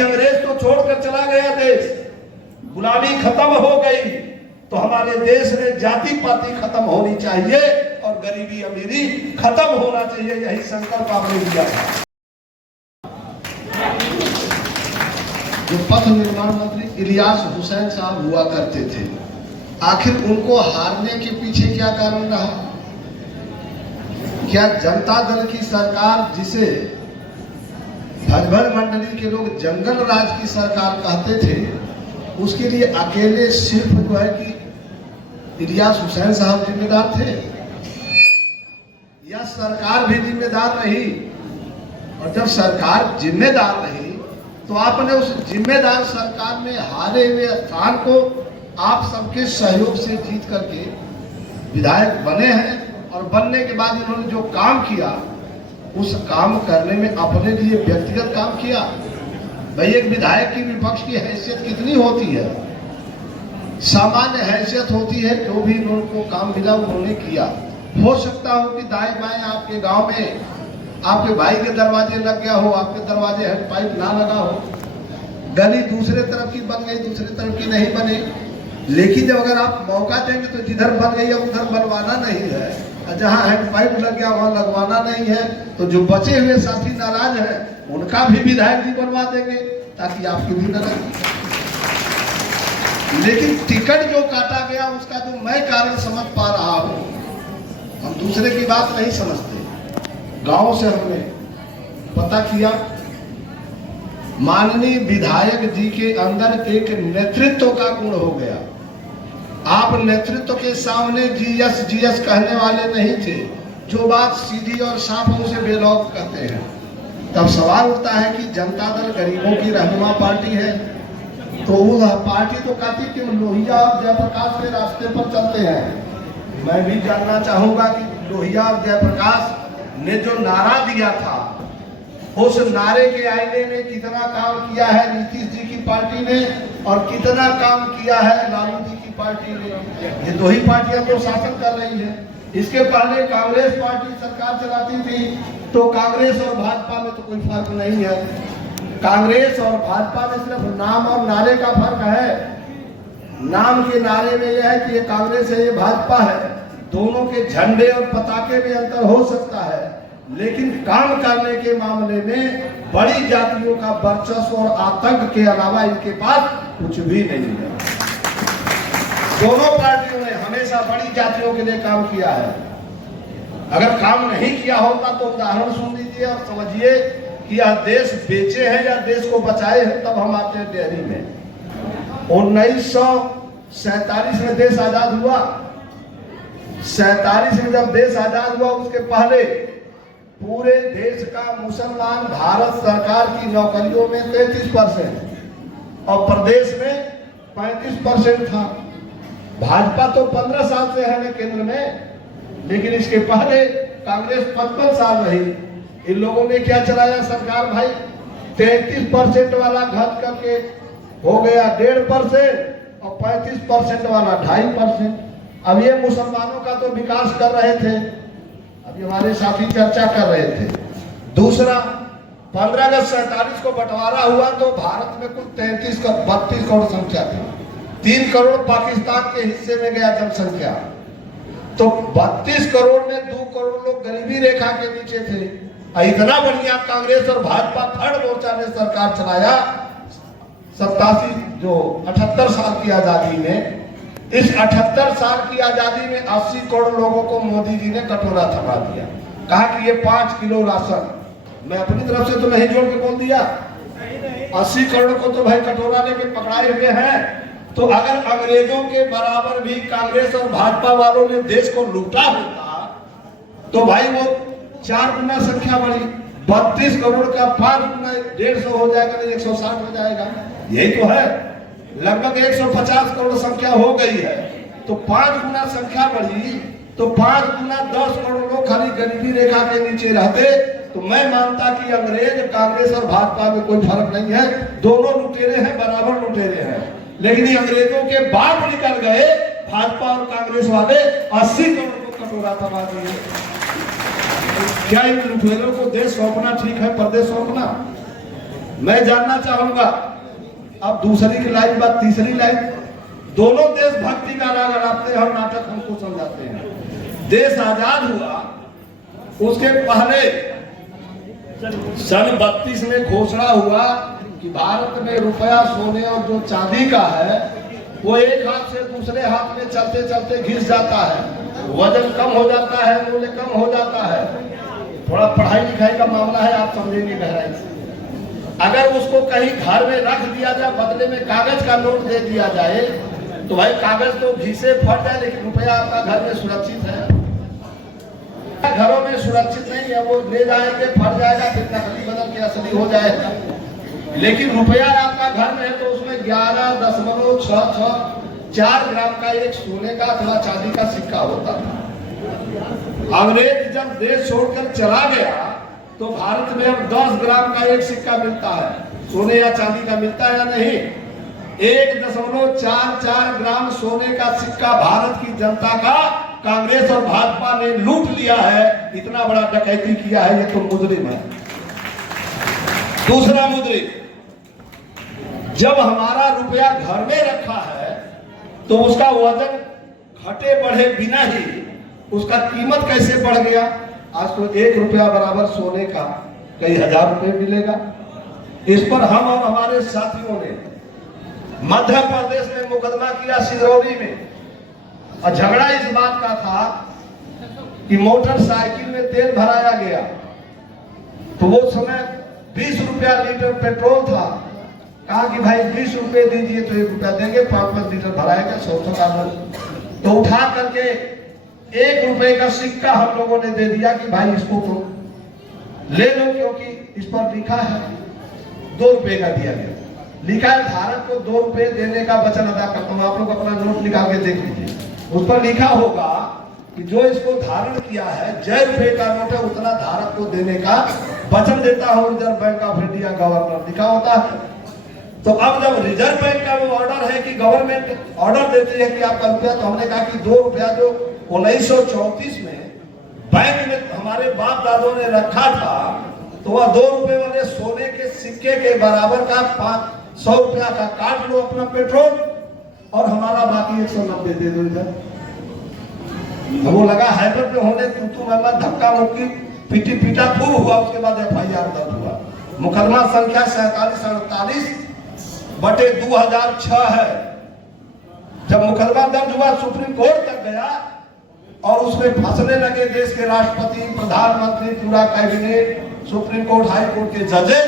अंग्रेज तो छोड़कर चला गया देश, गुलामी खत्म हो गई, तो हमारे देश में जाति पाति खत्म होनी चाहिए और गरीबी अमीरी खत्म होना चाहिए। यही संकल्प आपने लिया था। जो पथ निर्माण मंत्री इलियास हुसैन साहब हुआ करते थे, आखिर उनको हारने के पीछे क्या कारण रहा? क्या जनता दल की सरकार, जिसे भजबल मंडली के लोग जंगल राज की सरकार कहते थे, उसके लिए अकेले सिर्फ जो है कि इलियास हुसैन साहब जिम्मेदार थे, या सरकार भी जिम्मेदार रही? और जब सरकार जिम्मेदार रही तो आपने उस जिम्मेदार सरकार में हारे हुए स्थान को आप सबके सहयोग से जीत करके विधायक बने हैं, और बनने के बाद इन्होंने जो काम किया, उस काम करने में अपने लिए व्यक्तिगत काम किया। भाई, एक विधायक की विपक्ष की हैसियत कितनी होती है? सामान्य हैसियत होती है। जो भी इनको काम मिला उन्होंने किया। हो सकता हो कि दाएं बाएं आपके गांव में आपके भाई के दरवाजे लग गया हो, आपके दरवाजे हेड पाइप ना लगा हो, गली दूसरे तरफ की बन गई, दूसरे तरफ की नहीं बनी, लेकिन जब अगर आप मौका देंगे तो जिधर बन गई है उधर बनवाना नहीं है, जहां हेड पाइप लग गया वहां लगवाना नहीं है। तो जो बचे हुए साथी नाराज हैं उनका भी विधायक जी बनवा देंगे ताकि आपकी भी नाराज। लेकिन टिकट जो काटा गया उसका जो मैं कारण समझ पा रहा हूं, हम दूसरे की बात नहीं समझते। गांव से हमने पता किया, माननीय विधायक जी के अंदर एक नेतृत्व का गुण हो गया। आप नेतृत्व के सामने जीएस कहने वाले नहीं थे। जो बात सीधी और साफ उसे बेलौक कहते हैं। तब सवाल उठता है कि जनता दल गरीबों की रहनुमा पार्टी है, तो वो पार्टी तो कहती कि लोहिया और जयप्रकाश के रास्ते पर चलते हैं। मैं भी जानना चाहूंगा कि लोहिया और जयप्रकाश ने जो नारा दिया था, उस नारे के आईने में कितना काम किया है नीतीश जी की पार्टी ने और कितना काम किया है लालू जी की पार्टी ने? ये दो ही पार्टियां तो शासन कर रही है। इसके पहले कांग्रेस पार्टी सरकार चलाती थी, तो कांग्रेस और भाजपा में तो कोई फर्क नहीं है। कांग्रेस और भाजपा में सिर्फ नाम और नारे का फर्क है। नाम के नारे में यह है कि ये कांग्रेस है, ये भाजपा है। दोनों के झंडे और पताके में अंतर हो सकता है, लेकिन काम करने के मामले में बड़ी जातियों का वर्चस्व और आतंक के अलावा इनके पास कुछ भी नहीं है। दोनों पार्टियों ने हमेशा बड़ी जातियों के लिए काम किया है। अगर काम नहीं किया होता तो उदाहरण सुन लीजिए और समझिए कि यह देश बेचे हैं या देश को बचाए हैं। तब हम आते हैं डेयरी में। 1947 में देश आजाद हुआ। 47 में जब देश आजाद हुआ, उसके पहले पूरे देश का मुसलमान भारत सरकार की नौकरियों में 33% और प्रदेश में 35% था। भाजपा तो 15 साल से है केंद्र में, लेकिन इसके पहले कांग्रेस 55 साल रही। इन लोगों ने क्या चलाया सरकार भाई? 33% वाला घट करके हो गया 1.5% और 35% वाला 2.5%। अब ये मुसलमानों का तो विकास कर रहे थे, अभी हमारे साथी चर्चा कर रहे थे। दूसरा, 15 अगस्त 47 को बंटवारा हुआ तो भारत में कुल 32 करोड़ संख्या थी। 3 करोड़ पाकिस्तान के हिस्से में गया जनसंख्या, तो 32 करोड़ में 2 करोड़ लोग गरीबी रेखा के नीचे थे। इतना बढ़िया कांग्रेस और भाजपा थर्ड मोर्चा ने सरकार चलाया 78 साल की आजादी में। इस 78 साल की आजादी में 80 करोड़ लोगों को मोदी जी ने कटोरा थमा दिया। कहा कि ये 5 किलो राशन, मैं अपनी तरफ से तो नहीं जोड़ के बोल दिया, 80 करोड़ को तो भाई कटोरा लेके पकड़ाए हुए हैं। तो अगर अंग्रेजों के बराबर भी कांग्रेस और भाजपा वालों ने देश को लूटा होता तो भाई वो 4 गुना संख्या बढ़ी। 32 करोड़ का 5 गुना 150 हो जाएगा, नहीं 160 हो जाएगा। यही तो है, लगभग 150 करोड़ संख्या हो गई है। तो 5 गुना संख्या बढ़ी, तो 5 गुना 10 करोड़ लोग खाली गरीबी रेखा के नीचे रहते। तो मैं मानता कि अंग्रेज, कांग्रेस और भाजपा में कोई फर्क नहीं है, दोनों लुटेरे हैं, बराबर लुटेरे हैं। लेकिन ये अंग्रेजों के बाप निकल गए, भाजपा और कांग्रेस वाले 80 करोड़ को कटोरा थमा दिए। क्या इन लुटेरों को देश सौंपना ठीक है, प्रदेश सौंपना? मैं जानना चाहूंगा अब दूसरी की लाइन बात, तीसरी लाइन, दोनों देशभक्ति का राग अलापते हैं और नाटक हमको समझाते हैं। देश आजाद हुआ उसके पहले सन 32 में घोषणा हुआ कि भारत में रुपया, सोने और जो चांदी का है वो एक हाथ से दूसरे हाथ में चलते चलते घिस जाता है, वजन कम हो जाता है, मूल्य कम हो जाता है। थोड़ा पढ़ाई लिखाई का मामला है, आप समझेंगे गहराई से। अगर उसको कहीं घर में रख दिया जाए, बदले में कागज का नोट दे दिया जाए, तो भाई कागज तो घिसे फट जाए, लेकिन रुपया आपका घर में सुरक्षित है। घरों में सुरक्षित नहीं है, वो ले जाएंगे, फट जाएगा, फिर नकली बदल के असली हो जाएगा। लेकिन रुपया आपका घर में है तो उसमें 11.66 ग्राम का एक सोने का अथवा चांदी का सिक्का होता था। अंग्रेज जब देश छोड़कर चला गया तो भारत में अब 10 ग्राम का एक सिक्का मिलता है, सोने या चांदी का मिलता है या नहीं? 1.44 ग्राम सोने का सिक्का भारत की जनता का कांग्रेस और भाजपा ने लूट लिया है। इतना बड़ा डकैती किया है, ये तो मुजरिम है। दूसरा मुजरिम, जब हमारा रुपया घर में रखा है तो उसका वजन घटे बढ़े बिना ही उसका कीमत कैसे बढ़ गया? आज तो 1 रुपया बराबर सोने का कई हजार रुपए मिलेगा। इस पर हम और हमारे साथियों ने मध्य प्रदेश में मुकदमा किया सिंगरौली में, और झगड़ा इस बात का था कि मोटरसाइकिल में तेल भराया गया तो वो समय 20 रुपया लीटर पेट्रोल था। कहा कि भाई 20 रुपए दीजिए तो 1 रुपया देंगे, 5-5 लीटर भराएगा, 100 का नोट। तो उठा करके 1 रुपए का सिक्का हम लोगों ने दे दिया कि भाई इसको तो ले लो, क्योंकि इस पर लिखा है 2 रुपए का दिया गया। लिखा है धारक को 2 रुपए देने का वचन अदा करता हूँ। आप लोग अपना नोट निकाल के देख लीजिए, उस पर लिखा होगा कि जो इसको धारण किया है, जय रुपए का नोट है, उतना धारक को देने का वचन देता हूँ reserve bank of India governor, लिखा होता है। तो अब जब रिजर्व बैंक का वो ऑर्डर है कि गवर्नमेंट ऑर्डर देती है कि आपका रुपया, तो हमने कहा कि 2 रुपया जो 1934 में बैंक में हमारे बाप दादों ने रखा था, तो वह 2 रुपए वाले सोने के सिक्के के बराबर का 100 रुपया का काट लो अपना पेट्रोल, और हमारा बाकी 190 दे दो इधर। वो लगा हाइवे पे होने तू धक्का मुक्की पीटी पीटा खूब हुआ। उसके बाद FIR दर्ज हुआ। मुकदमा संख्या 4748/2006 है। जब मुकदमा दर्ज हुआ सुप्रीम कोर्ट तक गया और उसमें फंसने लगे देश के राष्ट्रपति, प्रधानमंत्री, पूरा cabinet, supreme court, high court के जजेस।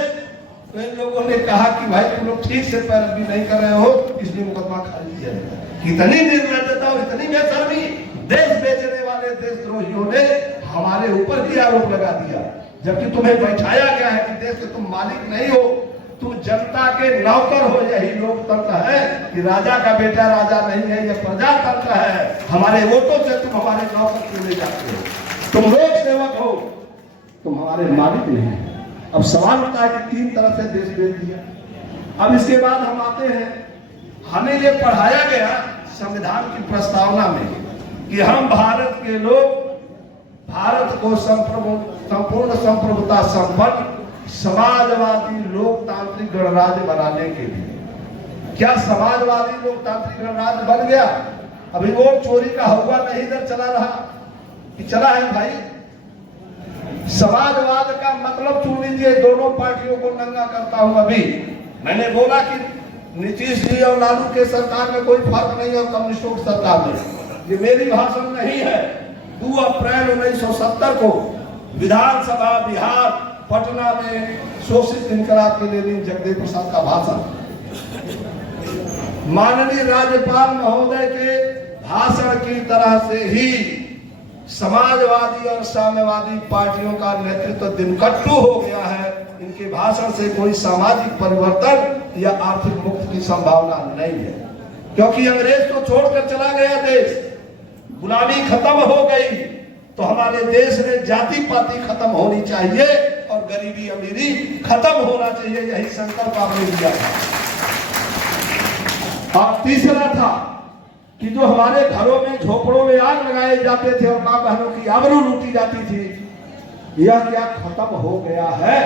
तो इन लोगों ने कहा कि भाई तुम लोग ठीक से पैरवी नहीं कर रहे हो, इसलिए मुकदमा खारिज किया जाए। कितनी निर्लज्जता और इतनी बेशर्मी! देश बेचने वाले देशद्रोहियों ने हमारे ऊपर भी आरोप लगा दिया, जबकि तुम्हें बैठाया गया है कि देश के तुम मालिक नहीं हो, तुम जनता के नौकर हो। यही लोकतंत्र है कि राजा का बेटा राजा नहीं है, यह प्रजातंत्र है। हमारे वोटों से तुम हमारे नौकर चुने जाते हो, तुम लोक सेवक हो, तुम हमारे मालिक नहीं है। अब सवाल उठता है कि 3 तरह से देश बेच दिया। अब इसके बाद हम आते हैं, हमें ये पढ़ाया गया संविधान की प्रस्तावना में कि हम भारत के लोग भारत को संपूर्ण संप्रभुता संपन्न समाजवादी लोकतांत्रिक गणराज्य बनाने के लिए। क्या समाजवादी लोकतांत्रिक गणराज्य बन गया? अभी वोट चोरी का हुआ नहीं इधर चला रहा कि चला है भाई। समाजवाद का मतलब चुन लीजिए, दोनों पार्टियों को नंगा करता हूं। अभी मैंने बोला कि नीतीश जी और लालू के सरकार में कोई फर्क नहीं है और कम्युनिस्टों की सरकार में। ये मेरी भाषण नहीं है। 2 अप्रैल 1970 को विधानसभा बिहार पटना में शोषित इनकलाब के लेनिन जगदेव प्रसाद का भाषण। माननीय राज्यपाल महोदय के भाषण की तरह से ही समाजवादी और साम्यवादी पार्टियों का नेतृत्व दिनकट्टू हो गया है। इनके भाषण से कोई सामाजिक परिवर्तन या आर्थिक मुक्ति की संभावना नहीं है, क्योंकि अंग्रेज तो छोड़कर चला गया देश, गुलामी खत्म हो गई। तो हमारे देश में जाति पाति खत्म होनी चाहिए और गरीबी अमीरी खत्म होना चाहिए, यही संकल्प आपने लिया था। और तीसरा था कि जो हमारे घरों में झोपड़ों में आग लगाए जाते थे और मां बहनों की आबरू लूटी जाती थी, यह क्या खत्म हो गया है?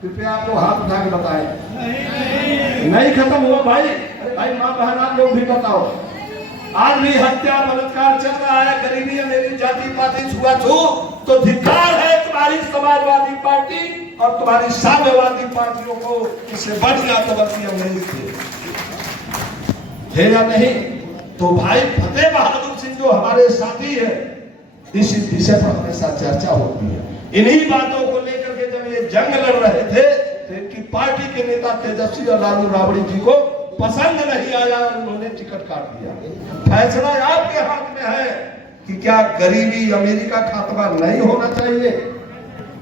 कृपया आपको हाथ उठा के बताएं। नहीं खत्म हुआ भाई। अरे भाई माँ बहन आप लोग भी बताओ। आज भी हत्या बलात्कार चल रहा है, गरीबी अमीरी जाति पाति छुआछूत। तो धिक्कार है तुम्हारी समाजवादी पार्टी और तुम्हारी साम्यवादी पार्टियों को। इससे बढ़िया तो नहीं थे या नहीं। तो भाई फतेह बहादुर सिंह जो हमारे साथी है, इस विषय पर हमेशा चर्चा होती है। इन्हीं बातों को लेकर के जब ये जंग लड़ रहे थे तो इनकी पार्टी के नेता तेजस्वी और लालू राबड़ी जी को पसंद नहीं आया और उन्होंने टिकट काट दिया। फैसला आपके हाथ में है कि क्या गरीबी अमीरी का खात्मा नहीं होना चाहिए,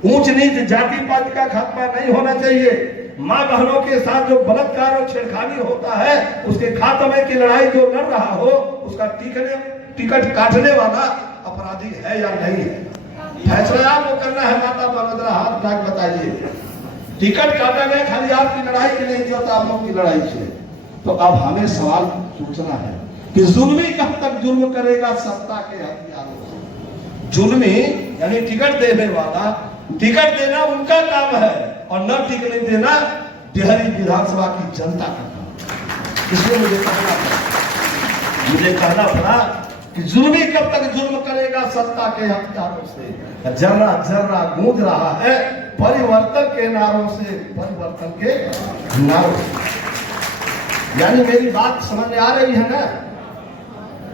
ऊंच नीच जाति पाति का खात्मा नहीं होना चाहिए, माँ बहनों के साथ जो बलात्कार और छेड़खानी होता है उसके खात्मे की लड़ाई जो लड़ रहा हो उसका टिकट काटने वाला अपराधी है या नहीं है। फैसला आपको करना है। माता बलद्रा हाथ उठा के बताइए। टिकट काटा गया खाली आपकी लड़ाई की नहीं होता, आप लोग की लड़ाई से। तो अब हमें सवाल पूछना है कि जुल्मी कब तक जुल्म करेगा सत्ता के हथियारों से। जुल्मी यानी टिकट देने वाला, टिकट देना उनका काम है और न टिकट देना बिहारी विधानसभा की जनता का काम। इसलिए मुझे कहना पड़ा कि जुल्मी कब तक जुल्म करेगा सत्ता के हथियारों से। जर्रा जर्रा गूंज रहा है परिवर्तन के नारों से, परिवर्तन के नारों से। यानी मेरी बात समझ में आ रही है ना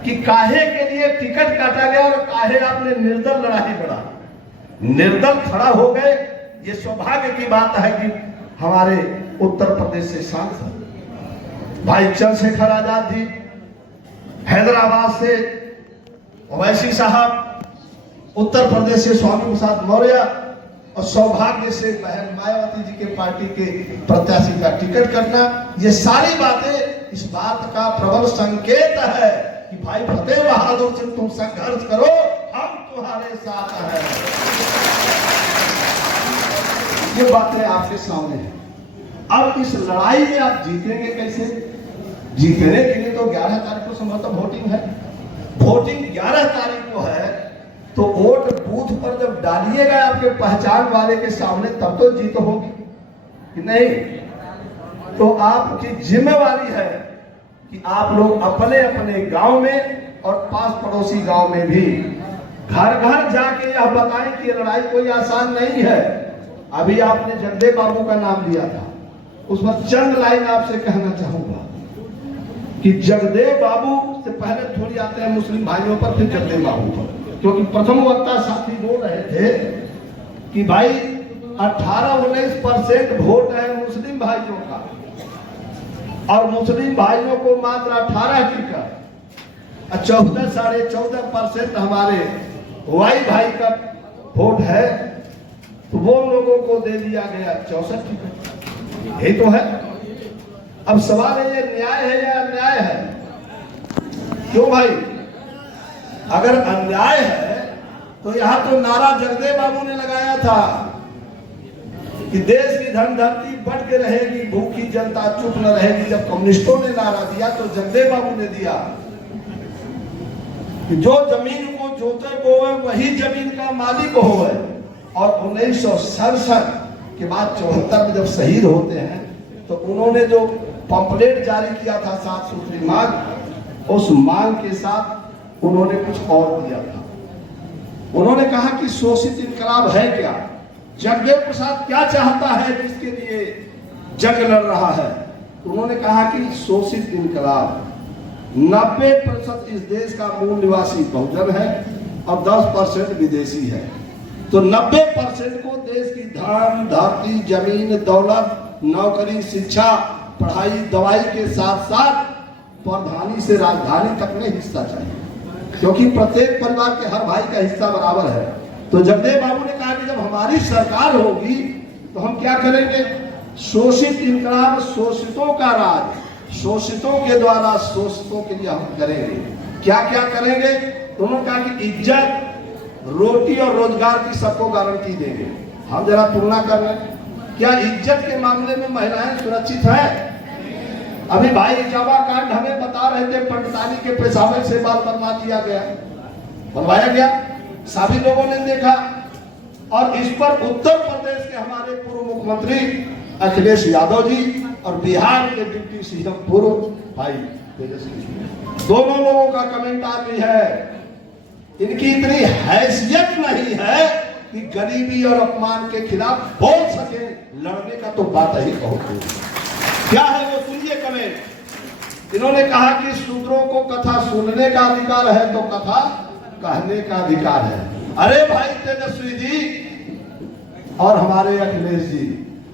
कि काहे के लिए टिकट काटा गया और काहे आपने निर्दल लड़ाई लड़ा। निर्दल खड़ा हो गए, ये सौभाग्य की बात है कि हमारे उत्तर प्रदेश से सांसद भाई चंद्रशेखर आजाद जी, हैदराबाद से ओवैसी साहब, उत्तर प्रदेश से स्वामी प्रसाद मौर्य और सौभाग्य से बहन मायावती जी के पार्टी के प्रत्याशी का टिकट करना, ये सारी बातें इस बात का प्रबल संकेत है कि भाई फतेह बहादुर सिंह तुम संघर्ष करो, हम तुम्हारे साथ हैं। ये बातें आपके सामने हैं। अब इस लड़ाई में आप जीतेंगे कैसे? जीतने के लिए तो 11 तारीख को संभवतः वोटिंग है। वोटिंग 11 तारीख को है, तो वोट बूथ पर जब डालिएगा आपके पहचान वाले के सामने तब तो जीत होगी कि नहीं। तो आपकी जिम्मेवारी है कि आप लोग अपने अपने गांव में और पास पड़ोसी गांव में भी घर घर जाके यह बताएं कि ये लड़ाई कोई आसान नहीं है। अभी आपने जगदेव बाबू का नाम लिया था, उस पर चंद लाइन आपसे कहना चाहूंगा कि जगदेव बाबू से पहले थोड़ी आते हैं मुस्लिम भाइयों पर, फिर जगदेव बाबू पर, क्योंकि प्रथम वक्ता साथी बोल रहे थे कि भाई 18-19% वोट है मुस्लिम भाइयों का और मुस्लिम भाइयों को मात्र 18 टिकट, 14-14.5% हमारे वाई भाई का वोट है, तो वो लोगों को दे दिया गया 64 टिकट। यही तो है। अब सवाल है ये न्याय है या अन्याय है? क्यों भाई? अगर अन्याय है तो यहां तो नारा जगदेव बाबू ने लगाया था कि देश की धन धरती बट के रहेगी, भूखी जनता चुप न रहेगी। जब कम्युनिस्टों ने नारा दिया तो जगदेव बाबू ने दिया कि जो जमीन को जोते बोए वही जमीन का मालिक होवे। और 1967 के बाद 74 में जब शहीद होते हैं तो उन्होंने जो पंपलेट जारी किया था 7 सूत्री मांग, उस मांग के साथ उन्होंने कुछ और दिया था। उन्होंने कहा कि शोषित इनकलाब है क्या, जगदेव प्रसाद क्या चाहता है जिसके लिए जंग लड़ रहा है। उन्होंने कहा कि शोषित इनकलाब 90% इस देश का मूल निवासी बहुजन है और 10% विदेशी है। तो 90% को देश की धन धरती जमीन दौलत नौकरी शिक्षा पढ़ाई दवाई के साथ साथ प्रधानी से राजधानी तक में हिस्सा चाहिए, क्योंकि प्रत्येक परिवार के हर भाई का हिस्सा बराबर है। तो जगदेव बाबू ने कहा कि जब हमारी सरकार होगी तो हम क्या करेंगे, शोषित इनकलाब, शोषितों का राज, शोषितों के द्वारा शोषितों के लिए हम करेंगे। क्या क्या करेंगे? उन्होंने कहा कि इज्जत रोटी और रोजगार की सबको गारंटी देंगे। हम जरा तुलना कर रहे हैं, क्या इज्जत के मामले में महिलाएं सुरक्षित है? अभी भाई इजावा कांड हमें बता रहे थे, पंडितानी के पेशावर से बाल बनवा दिया गया, बनवाया गया, सभी लोगों ने देखा। और इस पर उत्तर प्रदेश के हमारे पूर्व मुख्यमंत्री अखिलेश यादव जी और बिहार के डिप्टी सीएम पूर्व भाई तेजस्वी, दोनों लोगों का कमेंट आ गई है। इनकी इतनी हैसियत नहीं है कि गरीबी और अपमान के खिलाफ बोल सके, लड़ने का तो बात ही कहो। क्या है वो सुनिए कमेंट। इन्होंने कहा कि शूद्रों को कथा सुनने का अधिकार है तो कथा कहने का अधिकार है। अरे भाई तेजस्वी जी और हमारे अखिलेश जी,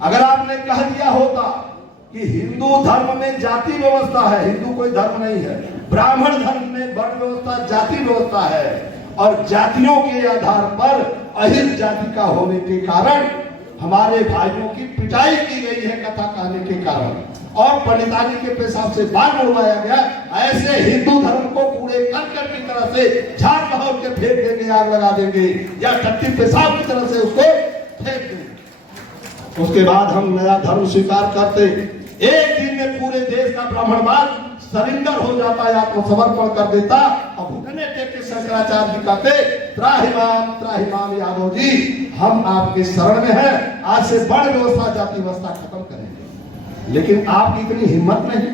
अगर आपने कह दिया होता कि हिंदू धर्म में जाति व्यवस्था है, हिंदू कोई धर्म नहीं है, ब्राह्मण धर्म में वर्ण व्यवस्था जाति व्यवस्था है और जातियों के आधार पर अहिर जाति का होने के कारण हमारे भाइयों की पिटाई की गई है कथा कहने के कारण, और पंडितानी के पेशाब से बाल उड़वाया गया। ऐसे हिंदू धर्म को कूड़े करकट की तरह से झाड़ बहाव के फेंक देंगे, आग लगा देंगे या टट्टी पेशाब की तरह से उसको फेंक देंगे। उसके बाद हम नया धर्म स्वीकार करते, एक दिन में पूरे देश का ब्राह्मणवाद सरेंडर हो जाता है, आत्मसमर्पण कर देता। अब घुटने टेक के शंकराचार्य जी कहते त्राहिमाम यादव जी, हम आपके शरण में हैं, आज से वर्ण व्यवस्था जाति व्यवस्था खत्म करेंगे। लेकिन आपकी इतनी हिम्मत नहीं,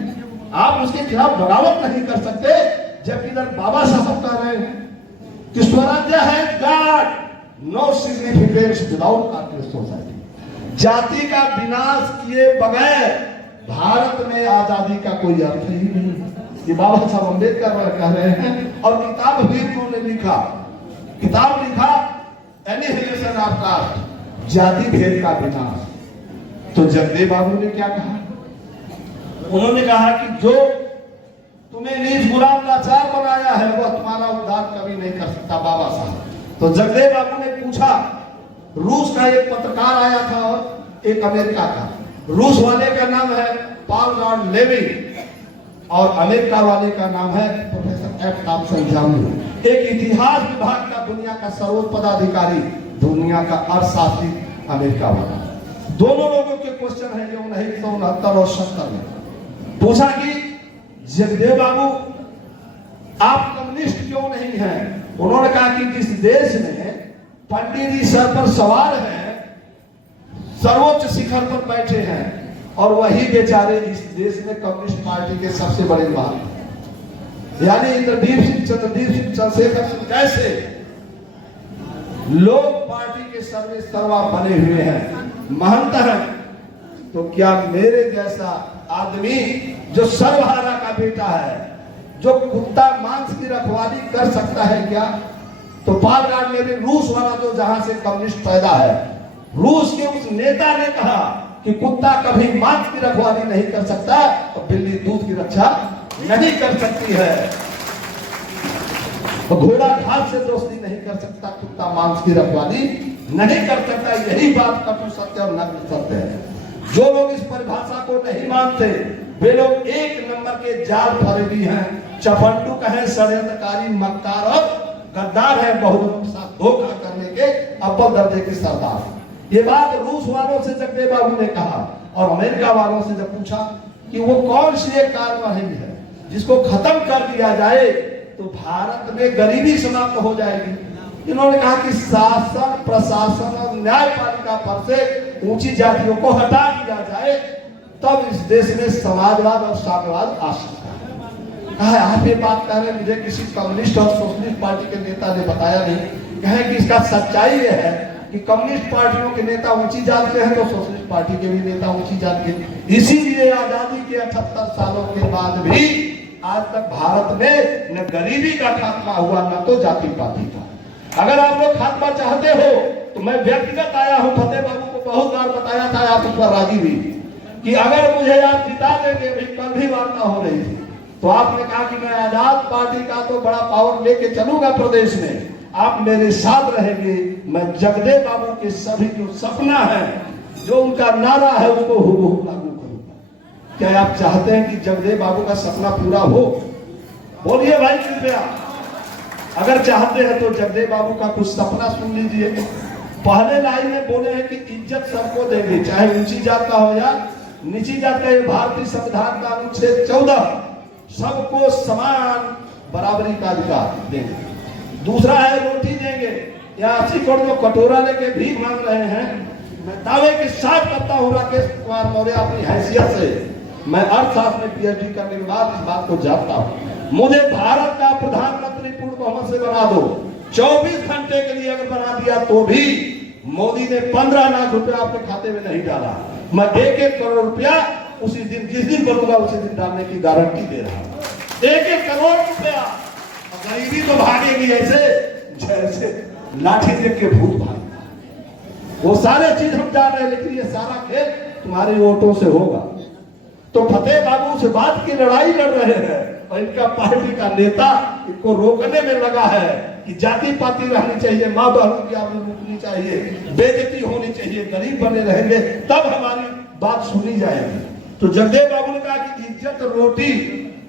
आप उसके खिलाफ बगावत नहीं कर सकते, जबकि इधर बाबा साहब कह रहे हैं कि स्वराज्य है god, no significance without caste society. जाति का विनाश किए बगैर भारत में आजादी का कोई अर्थ ही नहीं है। ये बाबा साहब अम्बेडकर कह रहे हैं और किताब भी उन्होंने लिखा, किताब लिखा एनिहिलेशन ऑफ कास्ट, जाति भेद का विनाश। तो जगदेव बाबू ने क्या कहा? उन्होंने कहा कि जो तुम्हें नीच गुलाम लाचार बनाया है वह तुम्हारा उद्धार कभी नहीं कर सकता बाबा साहब। तो जगदेव बाबू ने पूछा, रूस का एक पत्रकार आया था और एक अमेरिका का, रूस वाले का नाम है पॉल लॉर्ड लेविन और अमेरिका वाले का नाम है प्रोफेसर एफ थॉमसन जॉनसन। एक इतिहास विभाग का दुनिया का सर्वोच्च पदाधिकारी, दुनिया का अर्थशास्त्री अमेरिका वाला। दोनों लोगों के क्वेश्चन है ये 1969 और 70 में पूछा कि जगदेव बाबू आप कम्युनिस्ट क्यों नहीं हैं? उन्होंने कहा कि जिस देश में पंडित जी सर पर सवार हैं, सर्वोच्च शिखर पर बैठे हैं, और वही बेचारे इस देश में कम्युनिस्ट पार्टी के सबसे बड़े वाहन, यानी इंद्रदीप सिंह, चंद्रदीप सिंह, चंद्रशेखर सिंह जैसे लोग पार्टी के सर्वे सर्वा बने हुए हैं, महंत हैं। तो क्या मेरे जैसा आदमी जो सर्वहारा का बेटा है, जो कुत्ता मांस की रखवाली कर सकता है क्या? तो पॉल लॉर्ड लेविन, रूस वाला जो जहां से कम्युनिस्ट पैदा है, रूस के उस नेता ने कहा कि कुत्ता कभी मांस की रखवाली नहीं कर सकता और बिल्ली दूध की रक्षा नहीं कर सकती है, घोड़ा घास से दोस्ती नहीं कर सकता, कुत्ता मांस की रखवाली नहीं कर सकता। यही बात कटु सत्य और नग्न सत्य है। जो लोग इस परिभाषा को नहीं मानते वे लोग एक नंबर के जाल फरेबी हैं, चपंडुक हैं, षड्यंत्रकारी, मक्कार और गद्दार है, बहुजनों के साथ धोखा करने के अव्वल दर्जे के सरदार। ये बात रूस वालों से जगदेव बाबू ने कहा और अमेरिका वालों से जब पूछा कि वो कौन सी एक कार्यवाही है जिसको खत्म कर दिया जाए तो भारत में गरीबी समाप्त हो जाएगी, इन्होंने कहा कि शासन, प्रशासन और न्यायपालिका पर से ऊंची जातियों को हटा दिया जाए, तब इस देश में समाजवाद और साम्यवाद आ सकता है। कहा आप ये बात कह रहे हैं, मुझे किसी कम्युनिस्ट और सोशलिस्ट पार्टी के नेता ने बताया नहीं। कहे कि इसका सच्चाई ये है कि कम्युनिस्ट पार्टियों के नेता ऊंची जात के हैं तो सोशलिस्ट पार्टी के भी नेता ऊंची जात के। इसीलिए आजादी के 78 सालों के बाद भी आज तक भारत में न गरीबी का खात्मा हुआ न तो जाति पाति का। अगर आप लोग खात्मा चाहते हो तो मैं व्यक्तिगत आया हूं, फतेह बाबू को बहुत बार बताया था, आप उस पर राजी हुई कि अगर मुझे आप जिता देंगे, अभी कल भी वार्ता हो रही थी, तो आपने कहा कि मैं आजाद पार्टी का तो बड़ा पावर लेके चलूंगा प्रदेश में, आप मेरे साथ रहेंगे, मैं जगदेव बाबू के सभी जो सपना है, जो उनका नारा है, उसको हुबहू लागू करूंगा। क्या आप चाहते हैं कि जगदेव बाबू का सपना पूरा हो? बोलिए भाई कृपया। अगर चाहते हैं तो जगदेव बाबू का कुछ सपना सुन लीजिए। पहले लाइन में बोले हैं कि इज्जत सबको देंगे, चाहे ऊंची जात का हो या नीची जात का। ये भारतीय संविधान का अनुच्छेद 14 सबको समान बराबरी का अधिकार देंगे। दूसरा है रोटी देंगे, या 80 करोड़ जो कटोरा लेके भीख मांग रहे हैं, मैं दावे के साथ करता हूँ राकेश कुमार मौर्य अपनी हैसियत से, मैं अर्थशास्त्र में पीएचडी करने के बाद इस बात को जानता हूँ, मुझे भारत का प्रधानमंत्री पूर्ण बहुमत से बना दो, 24 घंटे के लिए अगर बना दिया तो भी मोदी ने 15 लाख रुपया आपके खाते में नहीं डाला, मैं 1-1 करोड़ रुपया उसी दिन जिस दिन बनूंगा उसी दिन डालने की गारंटी दे रहा हूँ। 1-1 करोड़ रुपया। गरीबी तो भागेगी ऐसे जैसे लाठी देख के भूत भागेगा। वो सारे चीज हम जान रहे हैं, लेकिन ये सारा खेल तुम्हारे वोटों से होगा। तो फतेह बाबू से बात की लड़ाई लड़ रहे हैं और इनका पार्टी का नेता इनको रोकने में लगा है कि जाति पाति रहनी चाहिए, माँ बहनों की आबरू रुकनी चाहिए, बेइज्जती होनी चाहिए, गरीब बने रहेंगे तब हमारी बात सुनी जाएगी। तो जगदेव बाबू ने कहा कि इज्जत रोटी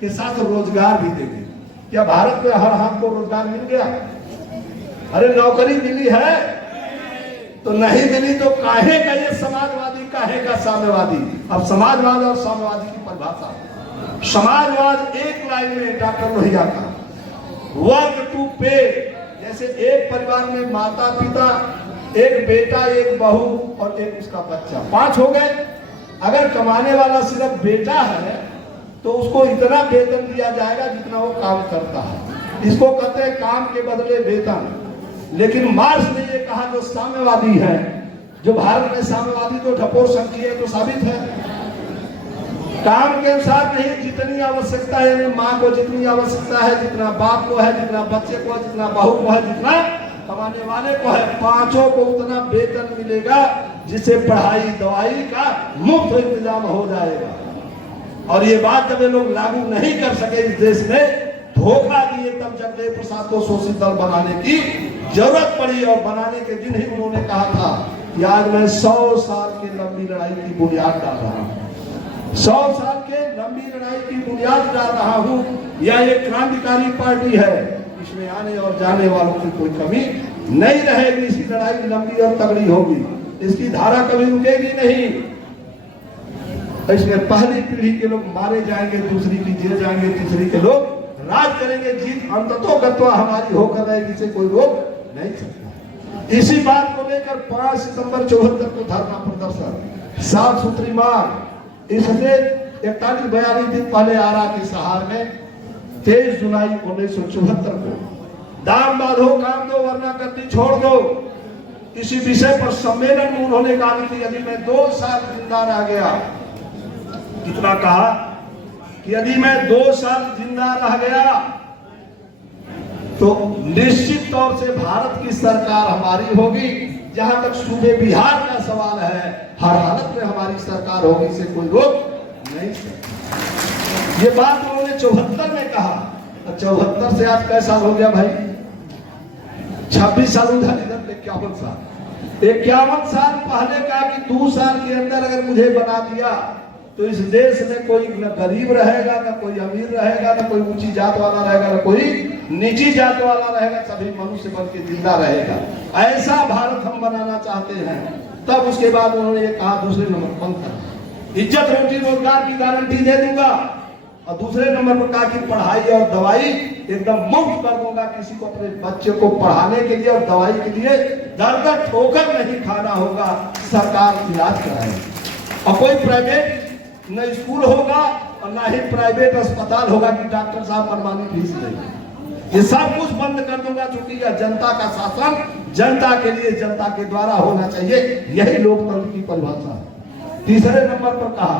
के साथ रोजगार भी देंगे। क्या भारत में हर हाथ को रोजगार मिल गया? अरे नौकरी मिली है तो नहीं मिली तो काहे का ये समाजवादी, काहे का साम्यवादी? अब समाजवाद और साम्यवादी की परिभाषा, समाजवाद एक लाइन में डॉक्टर लोहिया का वर्क टू पे, जैसे एक परिवार में माता पिता, एक बेटा, एक बहू और एक उसका बच्चा, 5 हो गए। अगर कमाने वाला सिर्फ बेटा है तो उसको इतना वेतन दिया जाएगा जितना वो काम करता है। इसको कहते हैं काम के बदले वेतन। लेकिन मार्क्स ने ये कहा जो साम्यवादी है, जो भारत में साम्यवादी तो ढपोर संघी है तो साबित है, काम के अनुसार नहीं, जितनी आवश्यकता है, यानी माँ को जितनी आवश्यकता है, जितना बाप को है, जितना बच्चे को है, जितना बहू को है, जितना कमाने वाले को है, 5 को उतना वेतन मिलेगा जिससे पढ़ाई दवाई का मुफ्त इंतजाम हो जाएगा। और ये बात जब ये लोग लागू नहीं कर सके इस देश में, धोखा दिए, तब जगदेव प्रसाद को शोषित दल बनाने की जरूरत पड़ी। और बनाने के दिन ही उन्होंने कहा था कि आज मैं 100 साल की लंबी लड़ाई की बुनियाद डाल रहा हूँ, 100 साल के लंबी लड़ाई की बुनियाद डाल रहा हूँ। यह एक क्रांतिकारी पार्टी है, इसमें आने और जाने वालों की कोई कमी नहीं रहेगी। इसकी लड़ाई लंबी और तगड़ी होगी, इसकी धारा कभी रुकेगी नहीं। इसमें पहली पीढ़ी के लोग मारे जाएंगे, दूसरी की जेल जाएंगे, तीसरी के लोग राज करेंगे। जीत अंततोगत्वा हमारी होकर रहेगी, जिसे कोई रोक नहीं सकता। इसी बात को लेकर 5 सितंबर 74 को धरना प्रदर्शन, 7 सूत्री मांग, इससे 41-42 दिन पहले आरा के सहार में 23 जुलाई 1974 को दाम बांधो काम दो वरना गद्दी छोड़ दो, इसी विषय पर सम्मेलन में उन्होंने कहा कि यदि मैं 2 साल जिंदा रह गया, कितना कहा कि यदि मैं 2 साल जिंदा रह गया तो निश्चित तौर से भारत की सरकार हमारी होगी। जहां तक सूबे बिहार का सवाल है, हर हालत में हमारी सरकार होगी, इसे कोई रोक नहीं सकता। ये बात उन्होंने 74 में कहा। 74 से आज कैसा हो गया भाई? 26 साल उधर, इधर 51 साल। 51 साल पहले कहा कि 2 साल के अंदर अगर मुझे बना दिया तो इस देश में कोई न गरीब रहेगा, न कोई अमीर रहेगा, न कोई ऊंची जात वाला रहेगा, न कोई नीची जात वाला रहेगा, सभी मनुष्य बन के जिंदा रहेगा। ऐसा भारत हम बनाना चाहते हैं। तब उसके बाद उन्होंने ये कहा, दूसरे नंबर पर इज्जत रोटी रोजगार की गारंटी दे दूंगा, और दूसरे नंबर पर कहा कि पढ़ाई और दवाई एकदम मुफ्त कर दूंगा। किसी को अपने बच्चे को पढ़ाने के लिए और दवाई के लिए दर-दर ठोकर नहीं खाना होगा, सरकार इलाज कराएगी। और कोई प्राइवेट न स्कूल होगा और ना ही प्राइवेट अस्पताल होगा कि डॉक्टर साहब मनमानी फीस देंगे। ये सब कुछ बंद कर दूंगा, क्योंकि यह जनता का शासन जनता के लिए, जनता के द्वारा होना चाहिए। यही लोकतंत्र की परिभाषा है। तीसरे नंबर पर कहा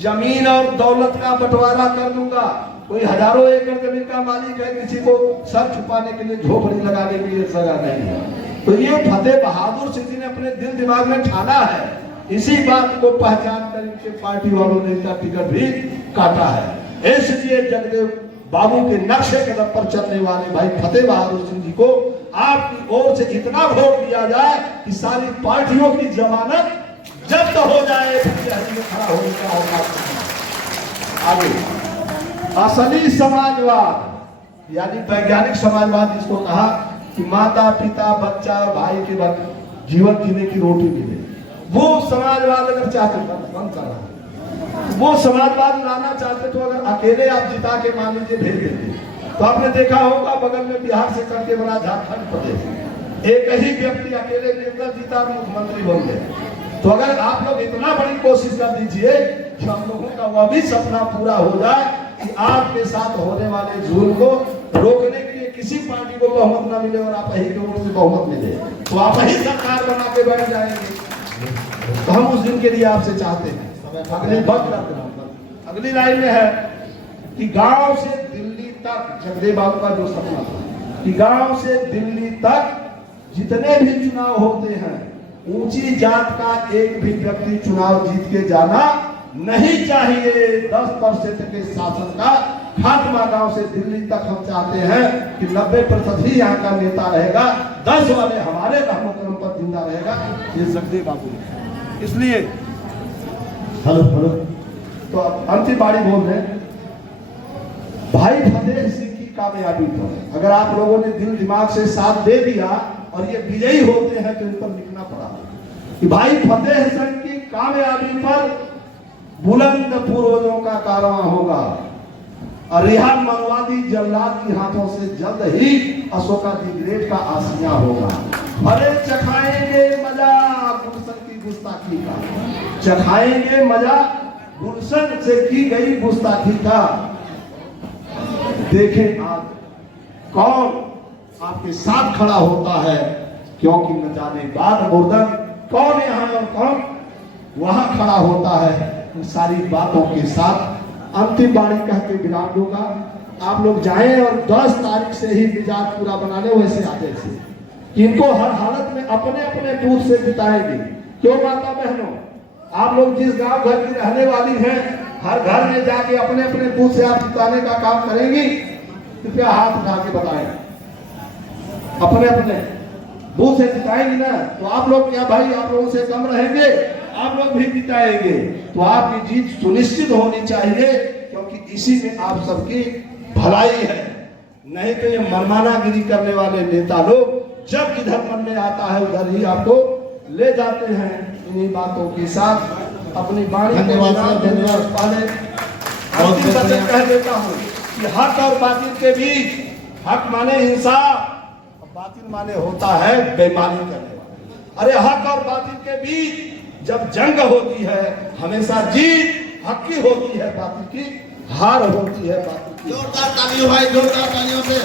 जमीन और दौलत का बंटवारा कर दूंगा। कोई हजारों एकड़ जमीन का मालिक है, किसी को सर छुपाने के लिए, झोपड़ी लगाने के लिए जगह नहीं है। तो ये फतेह बहादुर सिंह जी ने अपने दिल दिमाग में ठाना है। इसी बात को पहचान कर इनके पार्टी वालों ने इनका टिकट भी काटा है। इसलिए जगदेव बाबू के नक्शे कदम पर चलने वाले भाई फतेह बहादुर सिंह जी को आपकी ओर से इतना वोट दिया जाए कि सारी पार्टियों की जमानत जब्त हो जाए, में खड़ा होने का अवकाश। आगे असली समाजवाद यानी वैज्ञानिक समाजवाद, जिसको कहा कि माता पिता बच्चा और भाई के बाद जीवन जीने की रोटी मिले, वो समाजवाद अगर चाहते बंद कर रहा, वो समाजवाद लाना चाहते तो अगर अकेले आप जिता के मान लीजिए भेज देते, तो आपने देखा होगा बगल में बिहार से करके बना झारखंड प्रदेश, एक ही व्यक्ति अकेले निर्दल जीता और मुख्यमंत्री बन गए। तो अगर आप लोग इतना बड़ी कोशिश कर दीजिए कि हम लोगों का वह भी सपना पूरा हो जाए कि आपके साथ होने वाले जुल्म को रोकने के लिए किसी पार्टी को बहुमत न मिले और आप ही के वोट से बहुमत मिले, तो आप ही सरकार बना के बैठ जाएंगे। तो हम उस दिन के लिए आपसे चाहते हैं। अगली लाइन में है कि गांव से दिल्ली तक, जगदेव बाबू का जो सपना था कि गांव से दिल्ली तक जितने भी चुनाव होते हैं, ऊंची जात का एक भी व्यक्ति चुनाव जीत के जाना नहीं चाहिए। 10% के शासन का खात्मा गांव से दिल्ली तक हम चाहते हैं कि 90% ही यहाँ का नेता रहेगा, 10 वाले हमारे रहमो करम पर जिंदा रहेगा। ये जगदेव बाबू ने, इसलिए हेलो तो अंतिम बारी बोल रहे हैं भाई फतेह सिंह की कामयाबी पर अगर आप लोगों ने दिल दिमाग से साथ दे दिया और ये विजयी होते हैं तो इन पर लिखना पड़ा कि भाई फतेह सिंह की कामयाबी पर बुलंद पूर्वजों का कारवां होगा और रिहान मनवादी जल्लाद के हाथों से जल्द ही अशोका दी ग्रेट का आसिया होगा। अरे चखाएंगे मजा गुलशन की गुस्ताखी का, चखाएंगे मजा गुलशन से की गई गुस्ताखी का। देखें आप कौन आपके साथ खड़ा होता है, क्योंकि न जाने बाद मुर्दन कौन यहाँ और कौन वहां खड़ा होता है। इन सारी बातों के साथ अंतिम बाणी कह के विराम दूंगा। आप लोग जाएं और 10 तारीख से ही मिजाज पूरा बना ले वैसे आदेश से कि इनको हर हालत में अपने अपने बूथ से जिताएंगे। क्यों माता बहनों, आप लोग जिस गांव घर की रहने वाली हैं, हर घर में जाके अपने अपने बूथ से आप जिताने का काम करेंगी? कृपया हाथ उठा के बताएं। अपने अपने बूथ से जिताएंगी ना? तो आप लोग क्या भाई आप लोगों से कम रहेंगे? आप लोग भी जिताएंगे। तो आपकी जीत सुनिश्चित होनी चाहिए, क्योंकि इसी में आप सबकी भलाई है। नहीं तो ये मनमानागिरी करने वाले नेता लोग जब जिधर मन में आता है उधर ही आपको ले जाते हैं। इन्हीं बातों के साथ अपनी वाणी को पहले अंतिम वचन कह देता हूँ कि हक और बातिल के बीच, हक माने इंसाफ, बातिल माने होता है बेईमानी करने वाला। अरे हक और बातिल के बीच जब जंग होती है हमेशा जीत हक की होती है, बातिल की हार होती है। बातिल की जोरदार तालियों भाई, जोरदार तालियों से।